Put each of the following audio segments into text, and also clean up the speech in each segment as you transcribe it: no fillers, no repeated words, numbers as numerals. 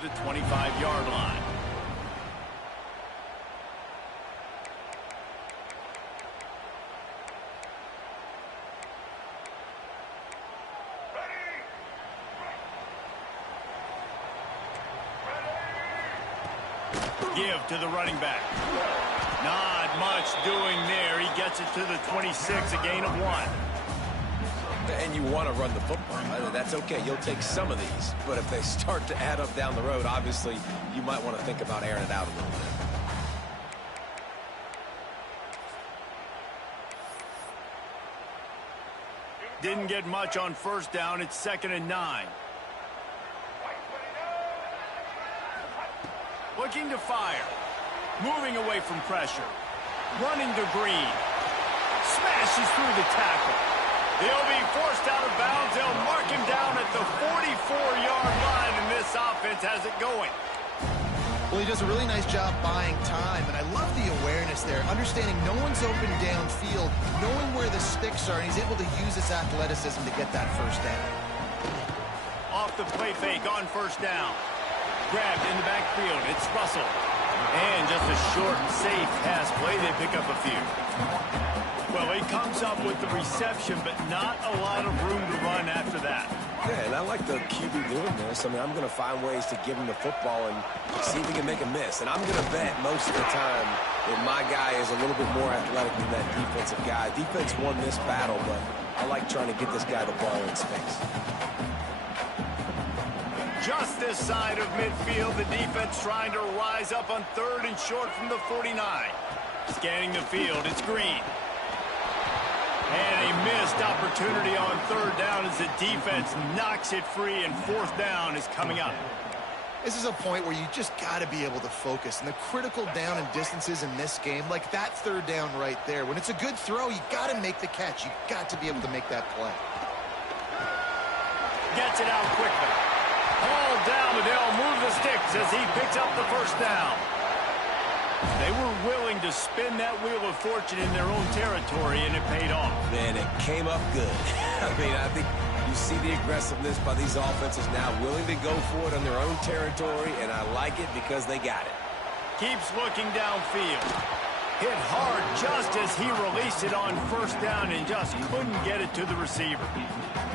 the 25-yard line. Give to the running back. Not much doing there. He gets it to the 26, a gain of 1. And you want to run the football. That's okay. You'll take some of these. But if they start to add up down the road, obviously, you might want to think about airing it out a little bit. Didn't get much on first down. It's 2nd and 9. Looking to fire. Moving away from pressure. Running to Green. Smashes through the tackle. He'll be forced out of bounds. They'll mark him down at the 44-yard line, and this offense has it going. Well, he does a really nice job buying time, and I love the awareness there, understanding no one's open downfield, knowing where the sticks are, and he's able to use his athleticism to get that first down. Off the play fake on first down. Grabbed in the backfield. It's Russell. And just a short and safe pass play. They pick up a few. Well, he comes up with the reception, but not a lot of room to run after that. Yeah, and I like the QB doing this. I mean, I'm going to find ways to give him the football and see if he can make a miss. And I'm going to bet most of the time that my guy is a little bit more athletic than that defensive guy. Defense won this battle, but I like trying to get this guy the ball in space. Just this side of midfield, the defense trying to rise up on 3rd and short from the 49. Scanning the field, it's Green. And a missed opportunity on 3rd down as the defense knocks it free, and 4th down is coming up. This is a point where you just got to be able to focus. And the critical down and distances in this game, like that 3rd down right there, when it's a good throw, you got to make the catch. You got to be able to make that play. Gets it out quickly. All down, but they'll move the sticks as he picks up the 1st down. They were willing to spin that wheel of fortune in their own territory, and it paid off. And it came up good. I mean, I think you see the aggressiveness by these offenses now, willing to go for it on their own territory, and I like it because they got it. Keeps looking downfield. Hit hard just as he released it on 1st down and just couldn't get it to the receiver.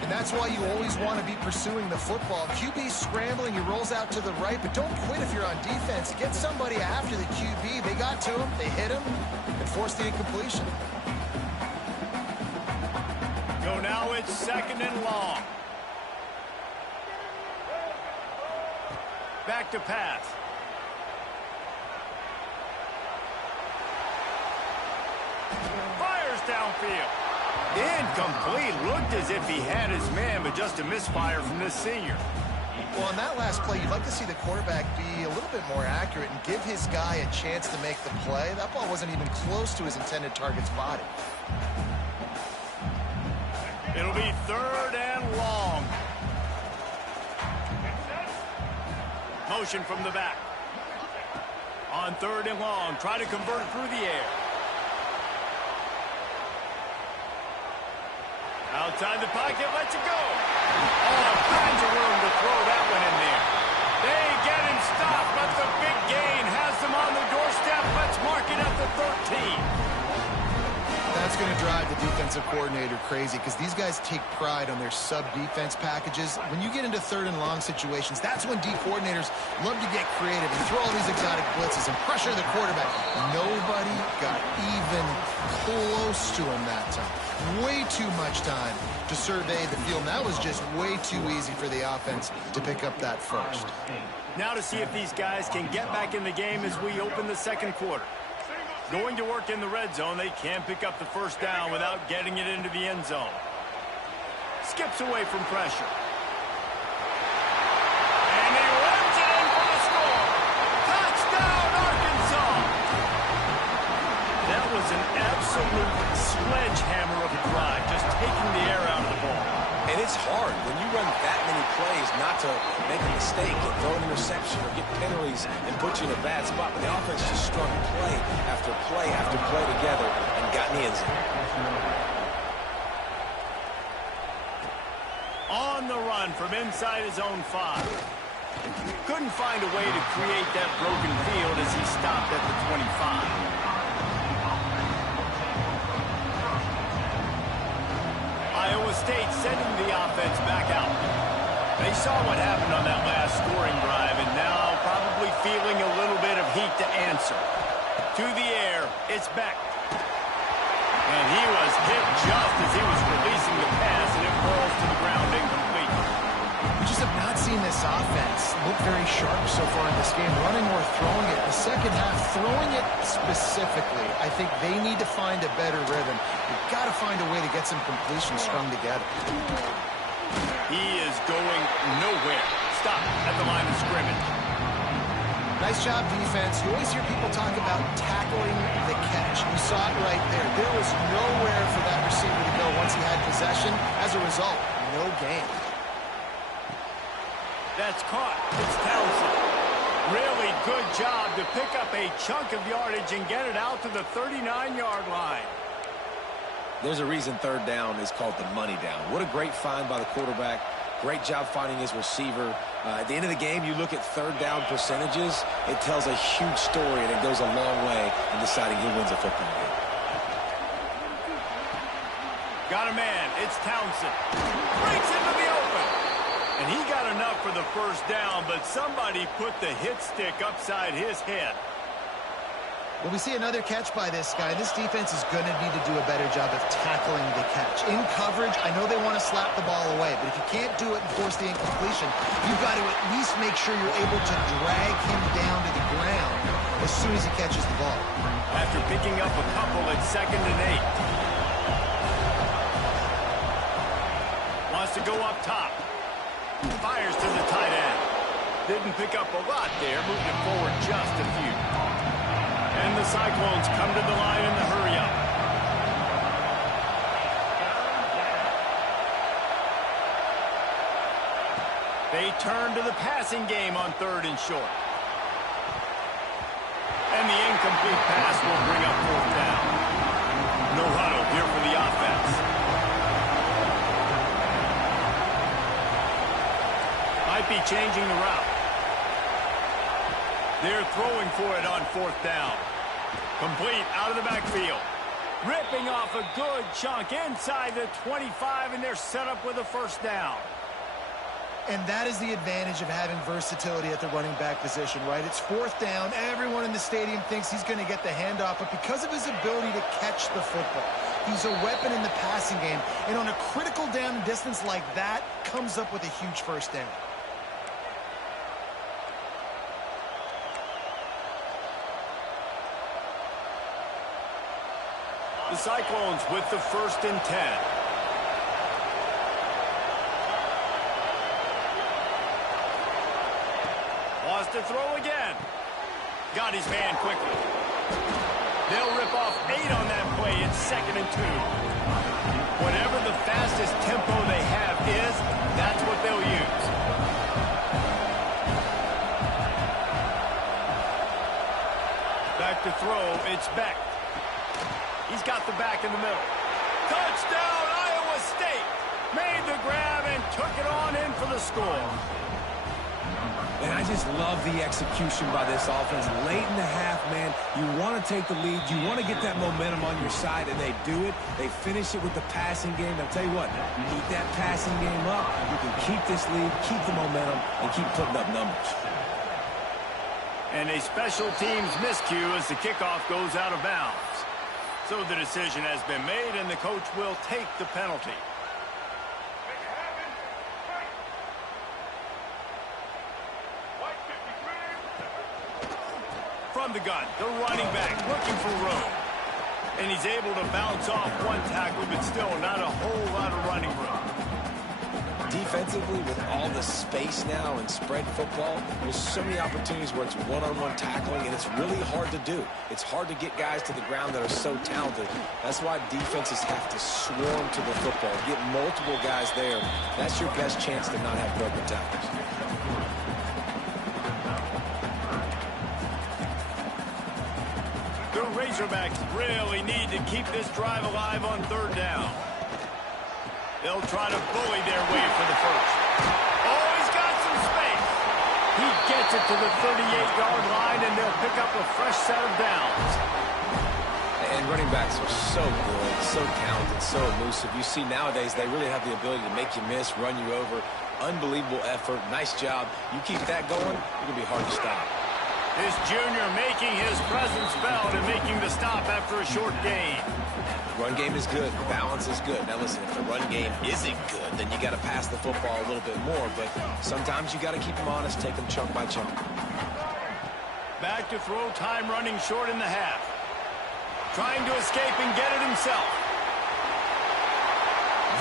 And that's why you always want to be pursuing the football. QB scrambling, he rolls out to the right, but don't quit if you're on defense. Get somebody after the QB. They got to him, they hit him, and forced the incompletion. So now it's 2nd and long. Back to pass. Fires downfield. Incomplete. Looked as if he had his man, but just a misfire from this senior. Well, on that last play, you'd like to see the quarterback be a little bit more accurate and give his guy a chance to make the play. That ball wasn't even close to his intended target's body. It'll be 3rd and long. Motion from the back. On 3rd and long, try to convert it through the air. Outside the pocket, lets it go. All kinds of room to throw that one in there. They get him stopped, but the big gain has them on the doorstep. Let's mark it at the 13. That's going to drive the defensive coordinator crazy because these guys take pride on their sub-defense packages. When you get into 3rd and long situations, that's when D coordinators love to get creative and throw all these exotic blitzes and pressure the quarterback. Nobody got even close to him that time. Way too much time to survey the field. And that was just way too easy for the offense to pick up that first. Now to see if these guys can get back in the game as we open the 2nd quarter. Going to work in the red zone, they can pick up the 1st down without getting it into the end zone. Skips away from pressure. And he runs it in for the score. Touchdown, Arkansas! That was an absolute sledgehammer of a drive, just taking the air out of the ball. And it's hard when you run that many plays not to make a mistake and throw an interception or get penalties and put you in a bad spot. But the offense just strung play after play after play together and got in the end zone. On the run from inside his own 5. Couldn't find a way to create that broken field as he stopped at the 25. Iowa State sending the offense back out. They saw what happened on that last scoring drive and now probably feeling a little bit of heat to answer. To the air, it's Beck. And he was hit just as he was releasing the pass, and it falls to the ground incomplete. We just have not seen this offense look very sharp so far in this game, running or throwing it. The second half, throwing it specifically, I think they need to find a better rhythm. You've got to find a way to get some completions strung together. He is going nowhere. Stop at the line of scrimmage. Nice job, defense. You always hear people talk about tackling the catch. You saw it right there. There was nowhere for that receiver to go once he had possession. As a result, no gain. That's caught. It's Townsend. Really good job to pick up a chunk of yardage and get it out to the 39-yard line. There's a reason third down is called the money down. What a great find by the quarterback. Great job finding his receiver. At the end of the game, you look at third down percentages. It tells a huge story, and it goes a long way in deciding who wins a football game. Got a man. It's Townsend. Breaks into the open. And he got enough for the first down, but somebody put the hit stick upside his head. Well, we see another catch by this guy. This defense is going to need to do a better job of tackling the catch. In coverage, I know they want to slap the ball away, but if you can't do it and force the incompletion, you've got to at least make sure you're able to drag him down to the ground as soon as he catches the ball. After picking up a couple at 2nd and 8. Wants to go up top. Fires to the tight end. Didn't pick up a lot there, moving it forward just a few. And the Cyclones come to the line in the hurry-up. They turn to the passing game on 3rd and short. And the incomplete pass will bring up 4th down. No huddle here for the offense. Might be changing the route. They're throwing for it on 4th down. Complete out of the backfield. Ripping off a good chunk inside the 25, and they're set up with a 1st down. And that is the advantage of having versatility at the running back position, right? It's 4th down. Everyone in the stadium thinks he's going to get the handoff, but because of his ability to catch the football, he's a weapon in the passing game. And on a critical down distance like that, comes up with a huge 1st down. The Cyclones with the 1st and 10. Wants to throw again. Got his man quickly. They'll rip off 8 on that play. It's 2nd and 2. Whatever the fastest tempo they have is, that's what they'll use. Back to throw. It's Beck. He's got the back in the middle. Touchdown, Iowa State! Made the grab and took it on in for the score. And I just love the execution by this offense. Late in the half, man, you want to take the lead. You want to get that momentum on your side, and they do it. They finish it with the passing game. I'll tell you what, keep that passing game up. You can keep this lead, keep the momentum, and keep putting up numbers. And a special teams miscue as the kickoff goes out of bounds. So the decision has been made, and the coach will take the penalty. From the gun, the running back looking for room. And he's able to bounce off one tackle, but still not a whole lot of running room. Defensively, with all the space now and spread football, there's so many opportunities where it's one-on-one tackling, and it's really hard to do. It's hard to get guys to the ground that are so talented. That's why defenses have to swarm to the football, get multiple guys there. That's your best chance to not have broken tackles. The Razorbacks really need to keep this drive alive on 3rd down. They'll try to bully their way for the 1st. Oh, he's got some space. gets it to the 38-yard line, and they'll pick up a fresh set of downs. And running backs are so good, so talented, so elusive. You see nowadays they really have the ability to make you miss, run you over. Unbelievable effort. Nice job. You keep that going, it's going to be hard to stop. This junior making his presence felt and making the stop after a short gain. Run game is good. Balance is good. Now listen, if the run game isn't good, then you got to pass the football a little bit more. But sometimes you got to keep them honest, take them chunk by chunk. Back to throw, time running short in the half. Trying to escape and get it himself.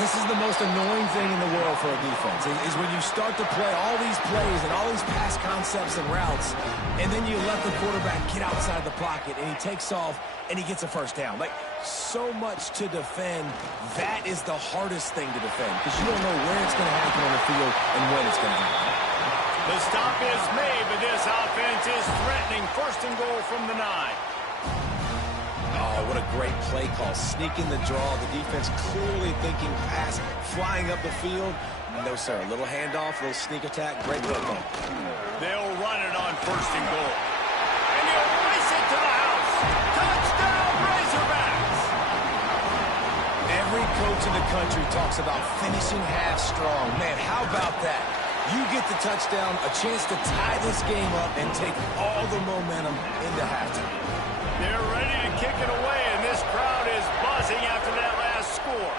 This is the most annoying thing in the world for a defense, is when you start to play all these plays and all these pass concepts and routes, and then you let the quarterback get outside the pocket, and he takes off, and he gets a first down. Like, so much to defend. That is the hardest thing to defend, because you don't know where it's going to happen on the field and when it's going to happen. The stop is made, but this offense is threatening. First and goal from the 9. Oh, what a great play call. Sneaking the draw. The defense clearly thinking pass, flying up the field. No, sir. A little handoff, a little sneak attack. Great play call. They'll run it on first and goal. And he'll race it to the house. Touchdown, Razorbacks! Every coach in the country talks about finishing half strong. Man, how about that? You get the touchdown, a chance to tie this game up and take all the momentum into halftime. They're ready to kick it away, and this crowd is buzzing after that last score.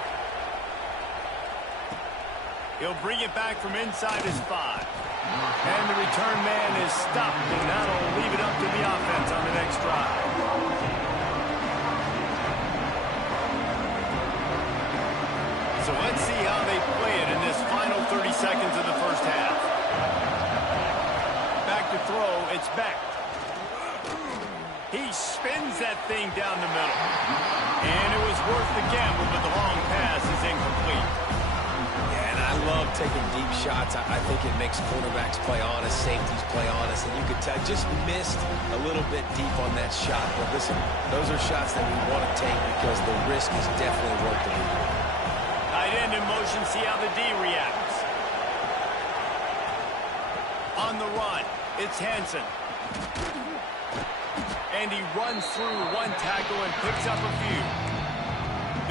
He'll bring it back from inside his 5. And the return man is stopped, and that'll leave it up to the offense on the next drive. So let's see how they play it in this final 30 seconds of the first half. Back to throw, it's Beck. He spins that thing down the middle. And it was worth the gamble, but the long pass is incomplete. Yeah, and I love taking deep shots. I think it makes quarterbacks play honest, safeties play honest, and you could tell just missed a little bit deep on that shot. But listen, those are shots that we want to take because the risk is definitely worth the lead. Tight end in motion, see how the D reacts. On the run, it's Hansen. And he runs through one tackle and picks up a few.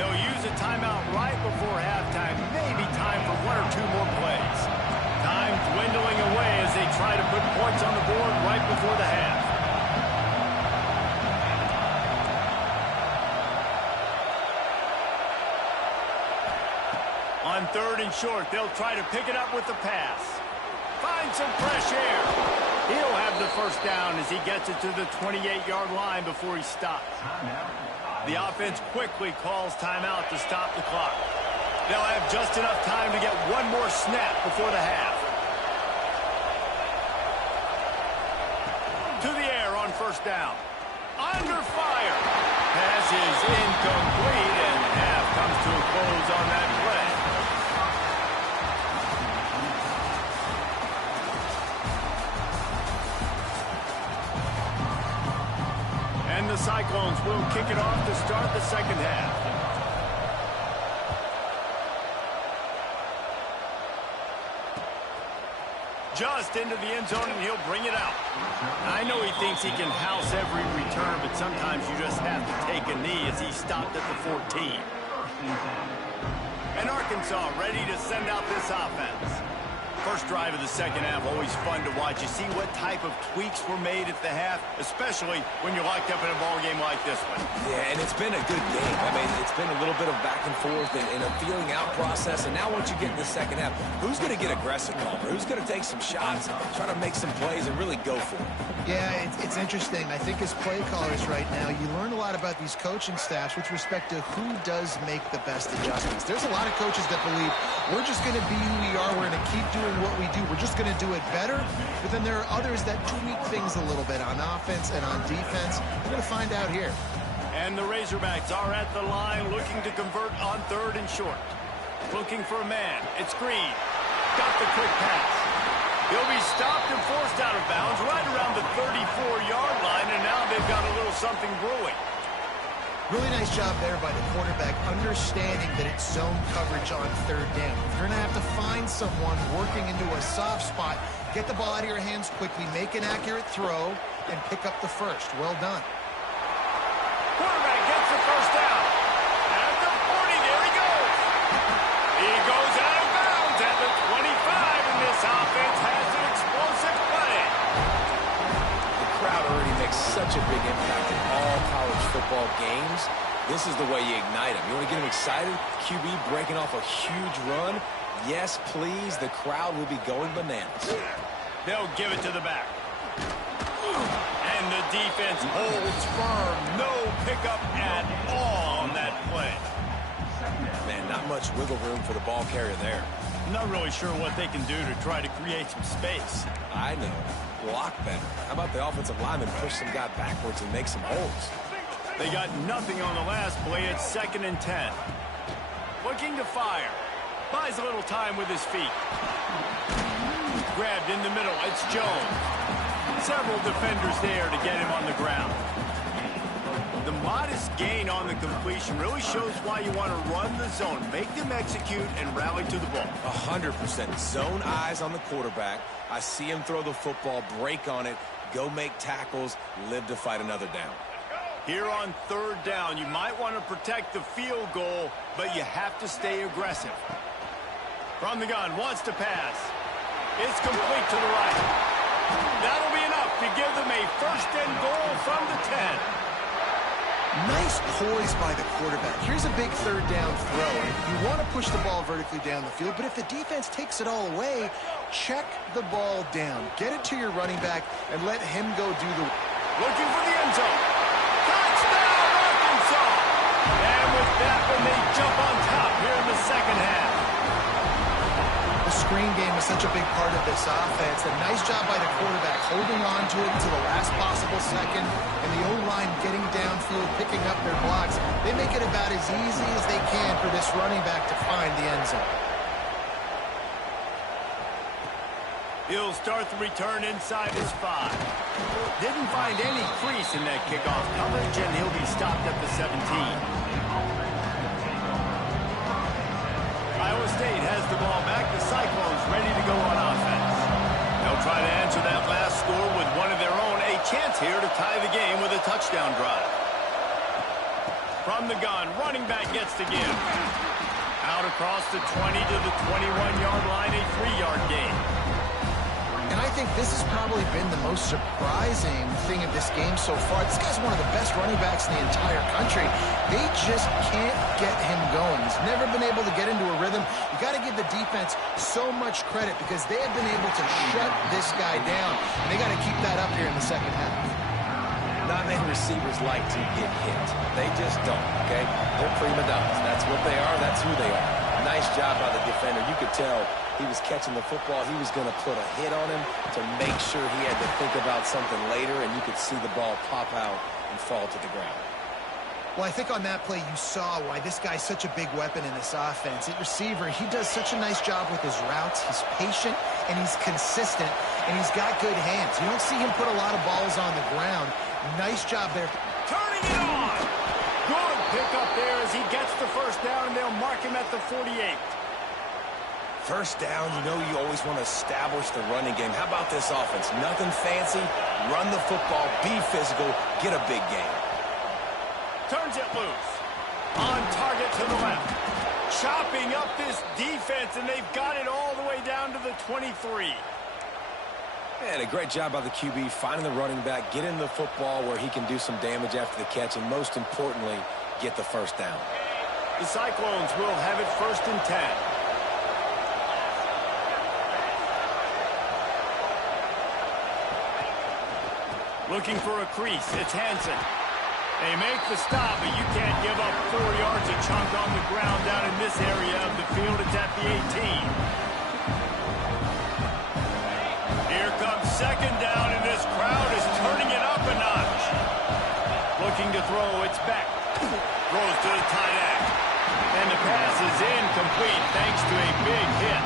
They'll use a timeout right before halftime. Maybe time for 1 or 2 more plays. Time dwindling away as they try to put points on the board right before the half. On 3rd and short, they'll try to pick it up with the pass. Find some fresh air. He'll have the first down as he gets it to the 28-yard line before he stops. The offense quickly calls timeout to stop the clock. They'll have just enough time to get one more snap before the half. To the air on first down. Under fire. Pass is incomplete, and half comes to a close on that play. And the Cyclones will kick it off to start the second half. Just into the end zone, and he'll bring it out. I know he thinks he can house every return, but sometimes you just have to take a knee as he stopped at the 14. And Arkansas ready to send out this offense. First drive of the second half, always fun to watch. You see what type of tweaks were made at the half, especially when you're locked up in a ball game like this one. Yeah, and it's been a good game. I mean, it's been a little bit of back and forth and a feeling out process. And now once you get in the second half, who's going to get aggressive, Palmer? Who's going to take some shots, try to make some plays, and really go for it? Yeah, it's interesting. I think as play callers right now, you learn a lot about these coaching staffs with respect to who does make the best adjustments. There's a lot of coaches that believe we're just going to be who we are. We're going to keep doing what we do. We're just going to do it better. But then there are others that tweak things a little bit on offense and on defense. We're going to find out here. And the Razorbacks are at the line looking to convert on 3rd and short. Looking for a man. It's Green. Got the quick pass. He'll be stopped and forced out of bounds right around the 34-yard line, and now they've got a little something brewing. Really nice job there by the quarterback, understanding that it's zone coverage on third down. If you're going to have to find someone working into a soft spot, get the ball out of your hands quickly, make an accurate throw, and pick up the first. Well done. Quarterback gets the first down. At the 40, there he goes. He goes out of bounds at the 25, and this offense has an explosive play. The crowd already makes such a big impact in all college football games. This is the way you ignite them. You want to get them excited? QB breaking off a huge run? Yes, please. The crowd will be going bananas. They'll give it to the back. And the defense holds firm. No pickup at all on that play. Man, not much wiggle room for the ball carrier there. I'm not really sure what they can do to try to create some space. I know. Block better. How about the offensive lineman push some guy backwards and make some holes? They got nothing on the last play. It's 2nd and 10. Looking to fire. Buys a little time with his feet. Grabbed in the middle. It's Jones. Several defenders there to get him on the ground. The modest gain on the completion really shows why you want to run the zone. Make them execute and rally to the ball. 100%. Zone eyes on the quarterback. I see him throw the football, break on it, go make tackles, live to fight another down. Here on 3rd down, you might want to protect the field goal, but you have to stay aggressive. From the gun, wants to pass. It's complete to the right. That'll be enough to give them a 1st and goal from the 10. Nice poise by the quarterback. Here's a big 3rd down throw. You want to push the ball vertically down the field, but if the defense takes it all away, check the ball down. Get it to your running back and let him go do the... Looking for the end zone. Touchdown, Arkansas! And with that one, they jump on top here in the 2nd half. The screen game is such a big part of this offense. A nice job by the quarterback holding on to it until the last possible second, and the O-line getting downfield, picking up their blocks. They make it about as easy as they can for this running back to find the end zone. He'll start the return inside his 5. Didn't find any crease in that kickoff coverage, and he'll be stopped at the 17. Iowa State has the ball back. The Cyclones ready to go on offense. They'll try to answer that last score with one of their own. A chance here to tie the game with a touchdown drive. From the gun, running back gets to give. Out across the 20 to the 21-yard line, a 3-yard gain. And I think this has probably been the most surprising thing of this game so far. This guy's one of the best running backs in the entire country. They just can't get him going. He's never been able to get into a rhythm. You got to give the defense so much credit because they have been able to shut this guy down. And they got to keep that up here in the 2nd half. Not many receivers like to get hit. They just don't, okay? They're prima donnas. That's what they are. That's who they are. Nice job by the defender. You could tell he was catching the football. He was going to put a hit on him to make sure he had to think about something later, and you could see the ball pop out and fall to the ground. Well, I think on that play you saw why this guy's such a big weapon in this offense. At receiver, he does such a nice job with his routes. He's patient, and he's consistent, and he's got good hands. You don't see him put a lot of balls on the ground. Nice job there. Turning it on! Good pickup there as he gets the 1st down, and they'll mark him at the 48. 1st down, you know you always want to establish the running game. How about this offense? Nothing fancy. Run the football, be physical, get a big gain. Turns it loose. On target to the left. Chopping up this defense, and they've got it all the way down to the 23. And a great job by the QB finding the running back, getting the football where he can do some damage after the catch, and most importantly, get the 1st down. The Cyclones will have it 1st and 10. Looking for a crease. It's Hansen. They make the stop, but you can't give up 4 yards a chunk on the ground down in this area of the field. It's at the 18. Here comes 2nd down, and this crowd is turning it up a notch. Looking to throw. It's back. Throws to the tight end. And the pass is incomplete thanks to a big hit.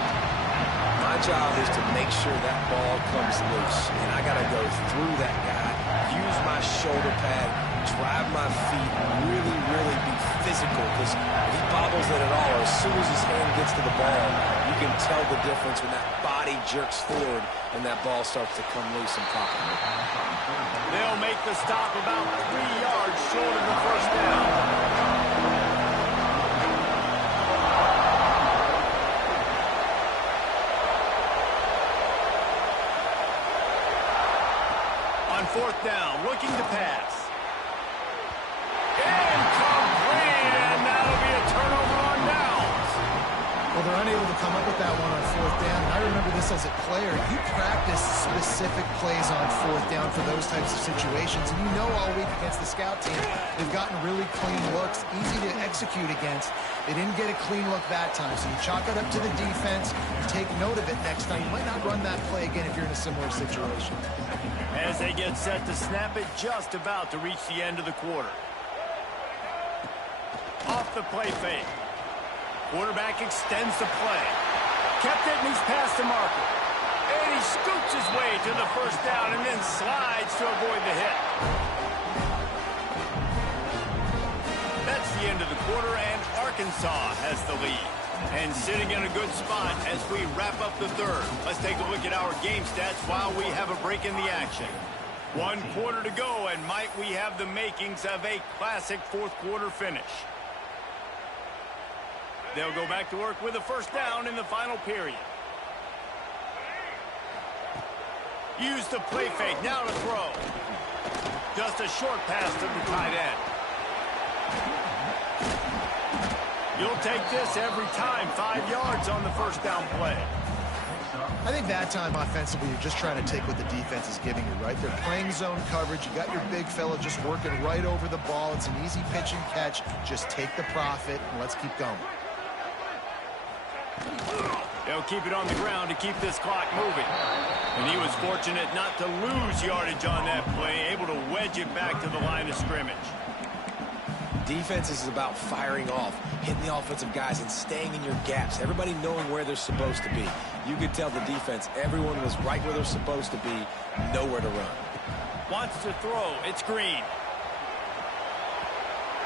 My job is to make sure that ball comes loose, and I got to go through that guy, use my shoulder pad, drive my feet, really, really be physical, because if he bobbles it at all, or as soon as his hand gets to the ball, you can tell the difference when that body jerks forward and that ball starts to come loose and pop out. They'll make the stop about 3 yards short of the first down. On fourth down, looking to pass. Incomplete, and that'll be a turnover on downs. Well, they're unable to come up with that one on fourth down. And I remember this as a player. You practice specific plays on fourth down for those types of situations. And you know all week against the scout team, they've gotten really clean looks, easy to execute against. They didn't get a clean look that time. So you chalk it up to the defense. You take note of it next time. You might not run that play again if you're in a similar situation. As they get set to snap it, just about to reach the end of the quarter. Off the play fake. Quarterback extends the play. Kept it, and he's past the marker. And he scoots his way to the first down and then slides to avoid the hit. That's the end of the quarter, and Arkansas has the lead. And sitting in a good spot as we wrap up the third. Let's take a look at our game stats while we have a break in the action. 1 quarter to go, and might we have the makings of a classic fourth quarter finish. They'll go back to work with a first down in the final period. Use the play fake, now to throw. Just a short pass to the tight end. You'll take this every time. 5 yards on the first down play. I think that time offensively, you're just trying to take what the defense is giving you, right? They're playing zone coverage. You got your big fella just working right over the ball. It's an easy pitch and catch. Just take the profit, and let's keep going. They'll keep it on the ground to keep this clock moving. And he was fortunate not to lose yardage on that play, able to wedge it back to the line of scrimmage. Defense is about firing off, hitting the offensive guys, and staying in your gaps. Everybody knowing where they're supposed to be. You could tell the defense, everyone was right where they're supposed to be, nowhere to run. Wants to throw. It's Green.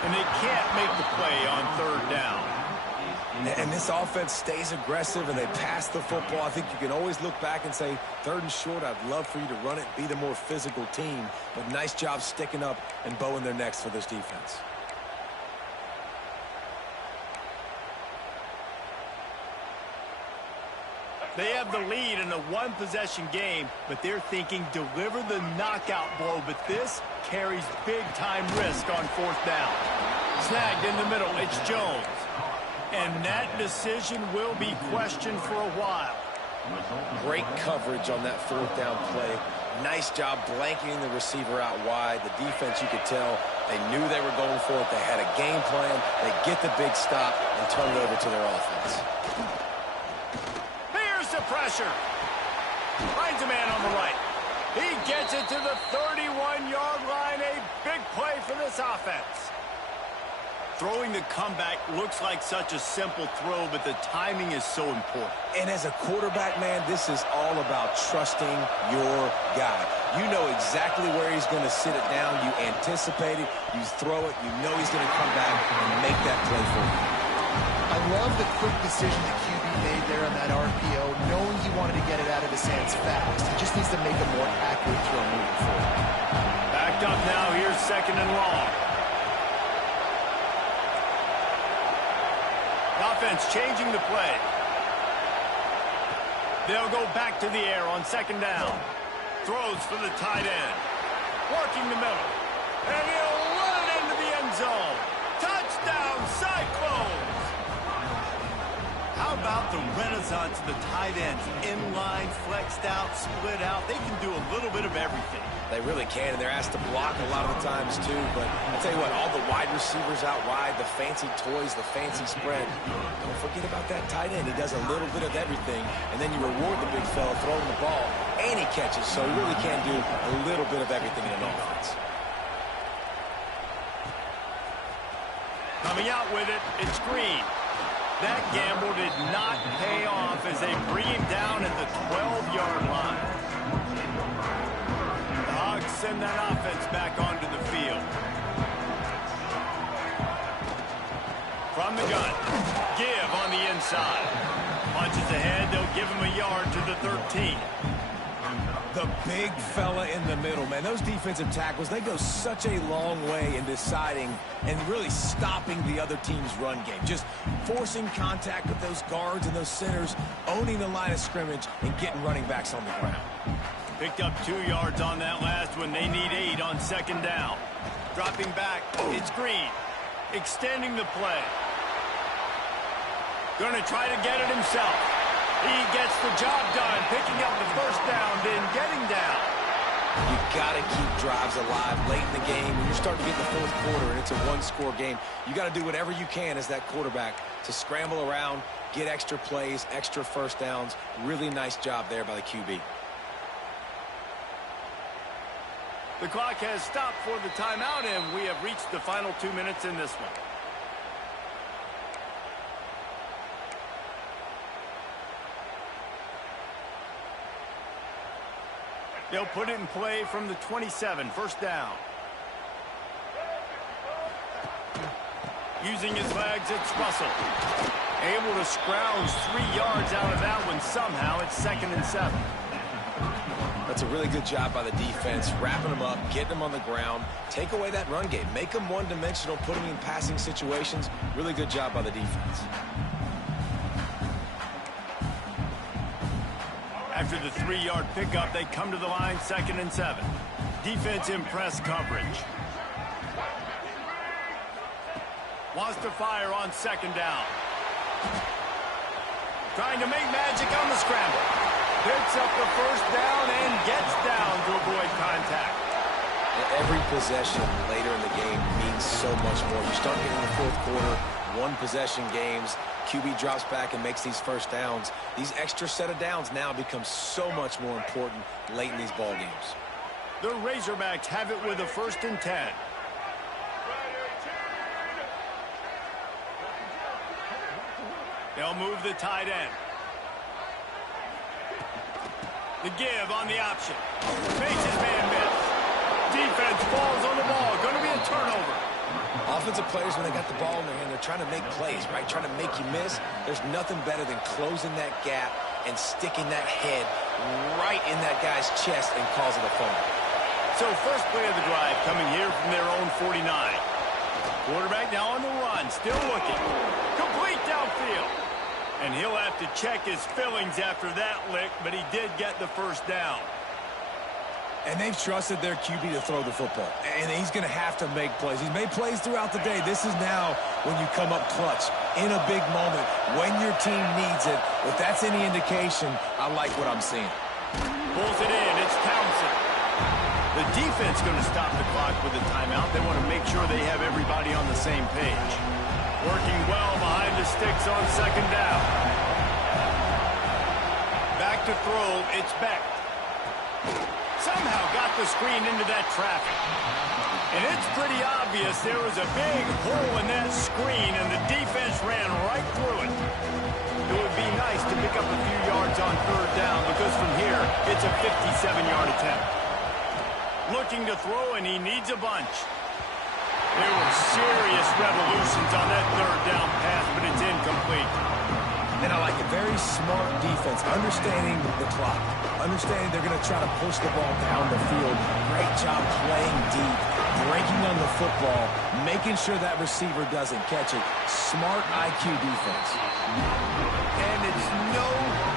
And they can't make the play on third down. And this offense stays aggressive, and they pass the football. I think you can always look back and say, third and short, I'd love for you to run it, be the more physical team. But nice job sticking up and bowing their necks for this defense. They have the lead in a one-possession game, but they're thinking deliver the knockout blow. But this carries big-time risk on fourth down. Snagged in the middle, it's Jones. And that decision will be questioned for a while. Great coverage on that fourth down play. Nice job blanketing the receiver out wide. The defense, you could tell, they knew they were going for it. They had a game plan. They get the big stop and turn it over to their offense. Here's the pressure. Finds a man on the right. He gets it to the 31-yard line. A big play for this offense. Throwing the comeback looks like such a simple throw, but the timing is so important. And as a quarterback, man, this is all about trusting your guy. You know exactly where he's going to sit it down. You anticipate it. You throw it. You know he's going to come back and make that play for you. I love the quick decision that QB made there on that RPO, knowing he wanted to get it out of his hands fast. He just needs to make a more accurate throw moving forward. Backed up now. Here's second and long. Offense changing the play. They'll go back to the air on second down. Throws for the tight end. Working the middle. And he'll run it into the end zone. Touchdown, Cyclones! How about the renaissance of the tight ends? Inline, flexed out, split out. They can do a little bit of everything. They really can, and they're asked to block a lot of the times, too. But I tell you what, all the wide receivers out wide, the fancy toys, the fancy spread. Don't forget about that tight end. He does a little bit of everything, and then you reward the big fella throwing the ball, and he catches. So he really can do a little bit of everything in an offense. Coming out with it, it's Green. That gamble did not pay off as they bring him down at the 12-yard line. Send that offense back onto the field. gun. Give on the inside. Punches ahead. They'll give him a yard to the 13. The big fella in the middle, man. Those defensive tackles, they go such a long way in deciding and really stopping the other team's run game. Just forcing contact with those guards and those centers, owning the line of scrimmage, and getting running backs on the ground. Picked up 2 yards on that last one. They need 8 on second down. Dropping back. It's Green. Extending the play. Going to try to get it himself. He gets the job done, picking up the first down, then getting down. You got to keep drives alive late in the game. When you're starting to get in the fourth quarter and it's a one-score game, you got to do whatever you can as that quarterback to scramble around, get extra plays, extra first downs. Really nice job there by the QB. The clock has stopped for the timeout, and we have reached the final 2 minutes in this one. They'll put it in play from the 27, first down. Using his legs, it's Russell. Able to scrounge 3 yards out of that one somehow. It's 2nd and 7. That's a really good job by the defense, wrapping them up, getting them on the ground, take away that run game, make them one-dimensional, put them in passing situations. Really good job by the defense. After the 3-yard pickup, they come to the line, 2nd and 7. Defense in press coverage. Wants to fire on second down. Trying to make magic on the scramble. Picks up the first down and gets down to avoid contact. Every possession later in the game means so much more. You start getting the fourth quarter, one-possession games. QB drops back and makes these first downs. These extra set of downs now become so much more important late in these ball games. The Razorbacks have it with a 1st and 10. They'll move the tight end. The give on the option. Makes his man miss. Defense falls on the ball. Going to be a turnover. Offensive players, when they got the ball in their hand, they're trying to make plays, right? Trying to make you miss. There's nothing better than closing that gap and sticking that head right in that guy's chest and causing a fumble. So first play of the drive coming here from their own 49. Quarterback now on the run, still looking. Complete downfield. And he'll have to check his fillings after that lick, but he did get the first down. And they've trusted their QB to throw the football. And he's going to have to make plays. He's made plays throughout the day. This is now when you come up clutch in a big moment when your team needs it. If that's any indication, I like what I'm seeing. Pulls it in. It's Townsend. The defense going to stop the clock with a timeout. They want to make sure they have everybody on the same page. Working well behind the sticks on second down. Back to throw. It's Beck. Somehow got the screen into that traffic. And it's pretty obvious there was a big hole in that screen, and the defense ran right through it. It would be nice to pick up a few yards on third down, because from here, it's a 57-yard attempt. Looking to throw, and he needs a bunch. There were serious revolutions on that third down pass, but it's incomplete. And I like a very smart defense, understanding the clock, understanding they're going to try to push the ball down the field. Great job playing deep, breaking on the football, making sure that receiver doesn't catch it. Smart IQ defense. And it's no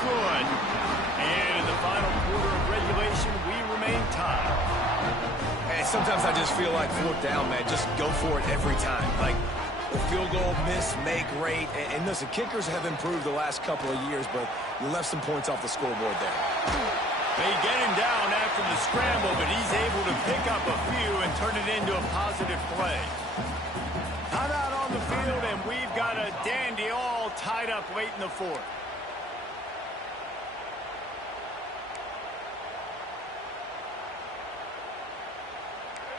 good. And in the final quarter of regulation, we remain tied. And sometimes I just feel like fourth down, man, just go for it every time. Like, the field goal, miss, make, rate. And listen, kickers have improved the last couple of years, but you left some points off the scoreboard there. They get him down after the scramble, but he's able to pick up a few and turn it into a positive play. Time out on the field, and we've got a dandy all tied up late in the fourth.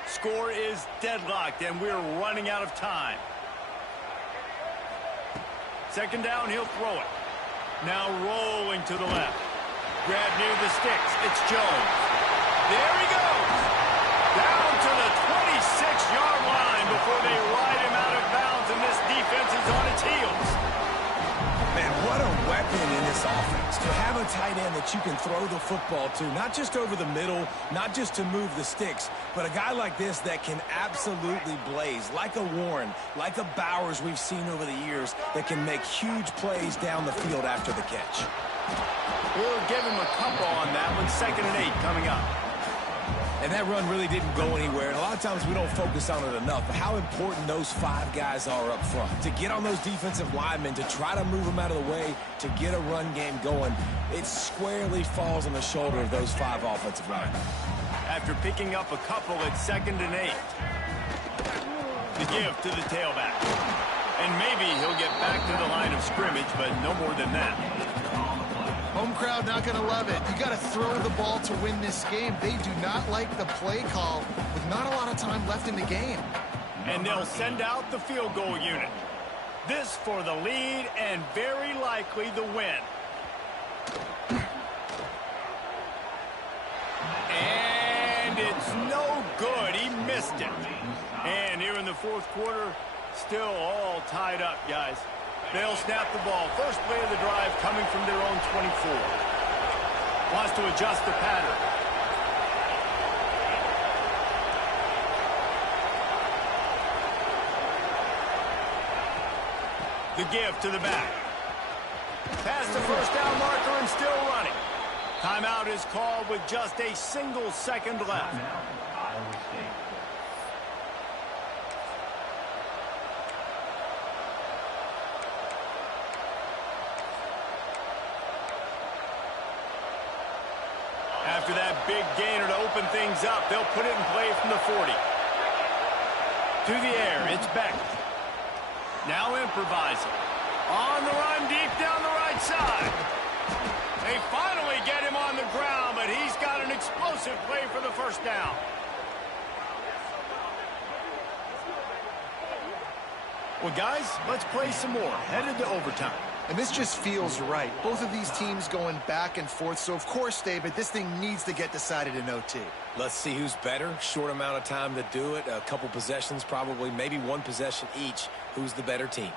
Score is deadlocked, and we're running out of time. Second down, he'll throw it. Now rolling to the left. Grab near the sticks. It's Jones. There he goes. Down to the 26-yard line before they ride him out of bounds, and this defense is on its heels. to have a tight end that you can throw the football to, not just over the middle, not just to move the sticks, but a guy like this that can absolutely blaze, like a Warren, like a Bowers we've seen over the years, that can make huge plays down the field after the catch. We'll give him a couple on that one. 2nd and 8 coming up. And that run really didn't go anywhere. And a lot of times we don't focus on it enough. But how important those 5 guys are up front. To get on those defensive linemen, to try to move them out of the way, to get a run game going, it squarely falls on the shoulder of those 5 offensive linemen. After picking up a couple at 2nd and 8. The give to the tailback. And maybe he'll get back to the line of scrimmage, but no more than that. Home crowd not going to love it. You got to throw the ball to win this game. They do not like the play call with not a lot of time left in the game. And they'll send out the field goal unit. This for the lead and very likely the win. And it's no good. He missed it. And here in the 4th quarter, still all tied up, guys. They'll snap the ball. First play of the drive coming from their own 24. Wants to adjust the pattern. The give to the back. Past the first down marker and still running. Timeout is called with just a single second left. After that big gainer to open things up, they'll put it in play from the 40. To the air, it's Beck. Now improvising. On the run, deep down the right side. They finally get him on the ground, but he's got an explosive play for the first down. Well, guys, let's play some more. Headed to overtime. And this just feels right. Both of these teams going back and forth. So, of course, David, this thing needs to get decided in OT. Let's see who's better. Short amount of time to do it. A couple possessions, probably, maybe 1 possession each. Who's the better team?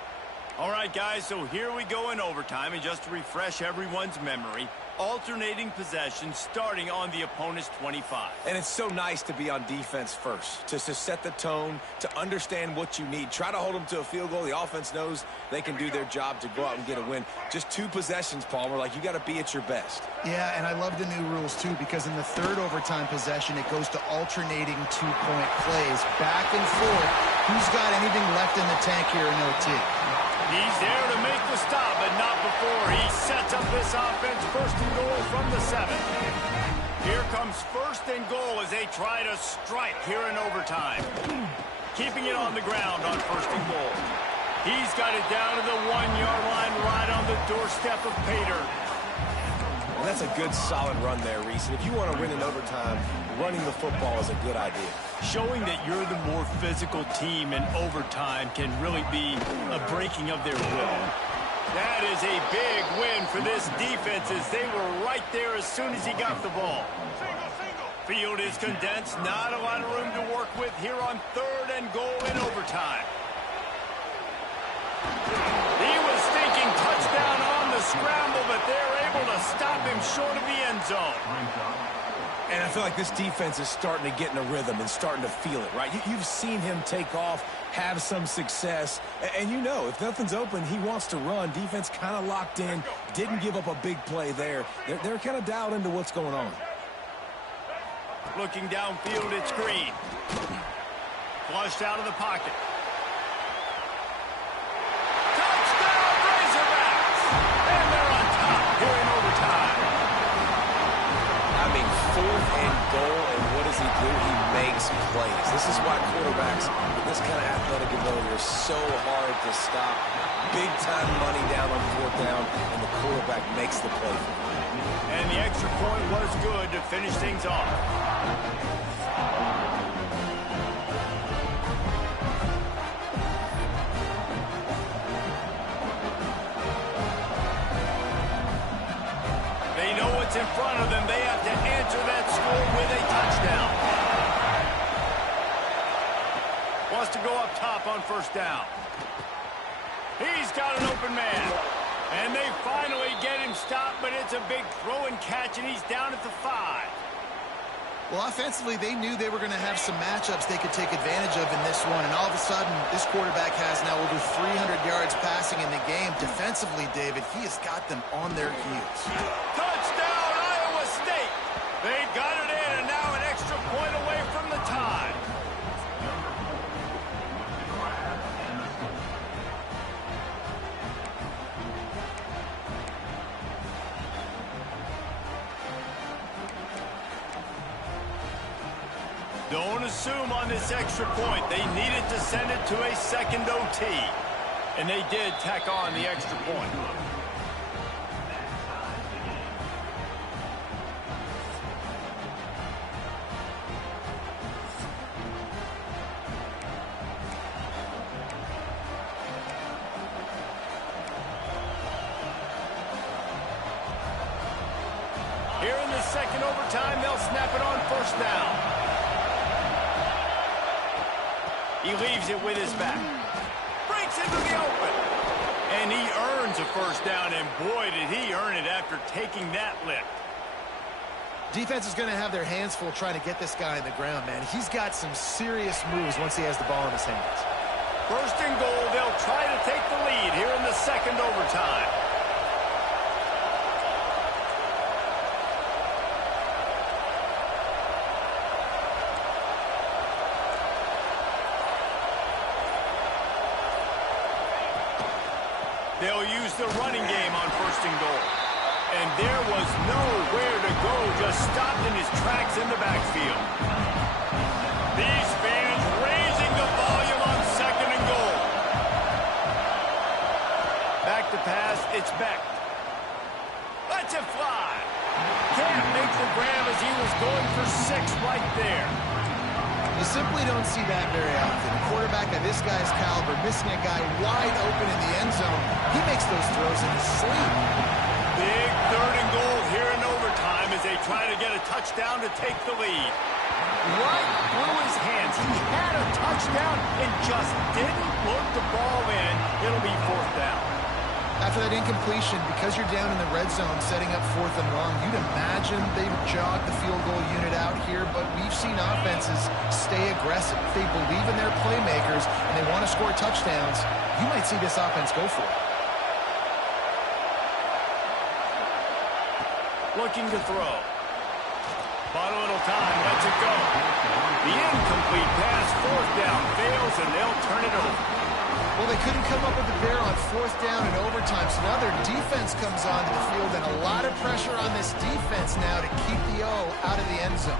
All right, guys, so here we go in overtime. And just to refresh everyone's memory, alternating possessions starting on the opponent's 25. And it's so nice to be on defense first, to set the tone, to understand what you need. Try to hold them to a field goal. The offense knows they can do their job to go out and get a win. Just 2 possessions, Palmer. Like, you got to be at your best. Yeah, and I love the new rules, too, because in the 3rd overtime possession, it goes to alternating 2-point plays, back and forth. Who's got anything left in the tank here in OT? He's there to make the stop, but not before. He sets up this offense 1st and goal from the 7. Here comes 1st and goal as they try to strike here in overtime. Keeping it on the ground on 1st and goal. He's got it down to the 1-yard line right on the doorstep of Pater. And that's a good, solid run there, Reese. And if you want to win in overtime, running the football is a good idea. Showing that you're the more physical team in overtime can really be a breaking of their will. That is a big win for this defense as they were right there as soon as he got the ball. Field is condensed, not a lot of room to work with here on 3rd and goal in overtime. He was thinking touchdown on the scramble, but they're able to stop him short of the end zone. And I feel like this defense is starting to get in a rhythm and starting to feel it, right? You've seen him take off, have some success, and you know, if nothing's open, he wants to run. Defense kind of locked in, didn't give up a big play there. They're kind of dialed into what's going on. Looking downfield, it's Green. Flushed out of the pocket. Touchdown, Razorbacks! And they're on top here in overtime. I mean, 4th and goal, and what does he do? He makes plays. This is why quarterbacks with this kind of athletic ability are so hard to stop. Big-time money down on 4th down, and the quarterback makes the play. And the extra point was good to finish things off. They know what's in front of them. They have to answer that score with a touchdown. Wants to go up top on 1st down. He's got an open man. And they finally get him stopped, but it's a big throw and catch, and he's down at the 5. Well, offensively, they knew they were going to have some matchups they could take advantage of in this one, and all of a sudden, this quarterback has now over 300 yards passing in the game. Defensively, David, he has got them on their heels. Touchdown, Iowa State! They got it in, and now an extra point away from the tie. Don't assume on this extra point. They needed to send it to a second OT. And they did tack on the extra point. Here in the second overtime, they'll snap it on first down. He leaves it with his back. Breaks into the open. And he earns a first down, and boy, did he earn it after taking that lift. Defense is going to have their hands full trying to get this guy on the ground, man. He's got some serious moves once he has the ball in his hands. First and goal, they'll try to take the lead here in the second overtime. They'll use the running game on first and goal. And there was nowhere to go, just stopped in his tracks in the backfield. These fans raising the volume on second and goal. Back to pass, it's Beck. Lets it fly. Can't make the grab as he was going for 6 right there. You simply don't see that very often. A quarterback of this guy's caliber missing a guy wide open in the end zone. He makes those throws in his sleep. Big third and goal here in overtime as they try to get a touchdown to take the lead. Right through his hands. He had a touchdown and just didn't load the ball in. It'll be fourth down. After that incompletion, because you're down in the red zone setting up fourth and long, you'd imagine they've jogged the field goal unit out here, but we've seen offenses stay aggressive. If they believe in their playmakers and they want to score touchdowns, you might see this offense go for it. Looking to throw. Bought a little time, lets it go. The incomplete pass, fourth down, fails, and they'll turn it over. Well, they couldn't come up with the bear on fourth down in overtime, so now their defense comes onto the field, and a lot of pressure on this defense now to keep the O out of the end zone.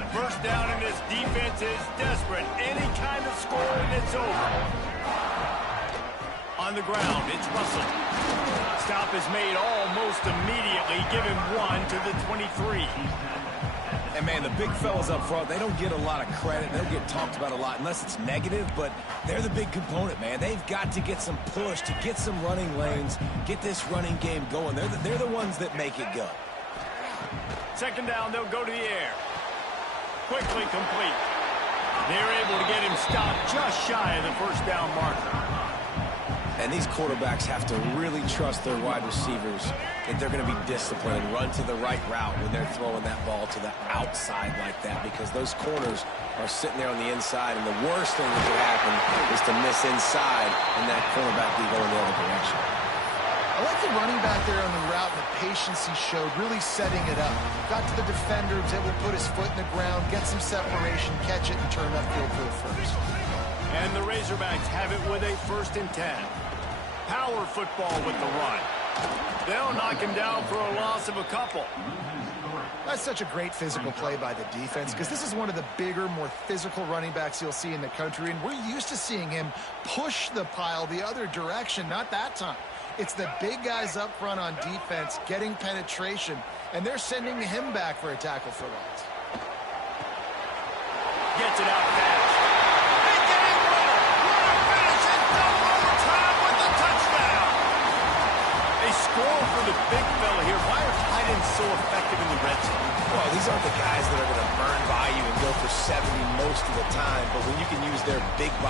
The first down in this defense is desperate. Any kind of score, and it's over. On the ground, it's Russell. Stop is made almost immediately. Give him 1 to the 23. And, man, the big fellas up front, they don't get a lot of credit. They don't get talked about a lot unless it's negative, but they're the big component, man. They've got to get some push, to get some running lanes, get this running game going. They're the ones that make it go. Second down, they'll go to the air. Quickly complete. They're able to get him stopped just shy of the first down marker. And these quarterbacks have to really trust their wide receivers that they're going to be disciplined and run to the right route when they're throwing that ball to the outside like that, because those corners are sitting there on the inside, and the worst thing that could happen is to miss inside and that cornerback be going the other direction. I like the running back there on the route and the patience he showed, really setting it up. Got to the defender, was able to put his foot in the ground, get some separation, catch it, and turn upfield for the first. And the Razorbacks have it with a 1st and 10. Power football with the run. They'll knock him down for a loss of a couple. That's such a great physical play by the defense, because this is one of the bigger, more physical running backs you'll see in the country, and we're used to seeing him push the pile the other direction. Not that time. It's the big guys up front on defense getting penetration, and they're sending him back for a tackle for loss. Gets it out fast. Big game winner. What a finish in double overtime with the touchdown. They score for the big fella here. Why are tight ends so effective in the red zone? Well, these aren't the guys that are going to burn by you and go for 70 most of the time, but when you can use their big body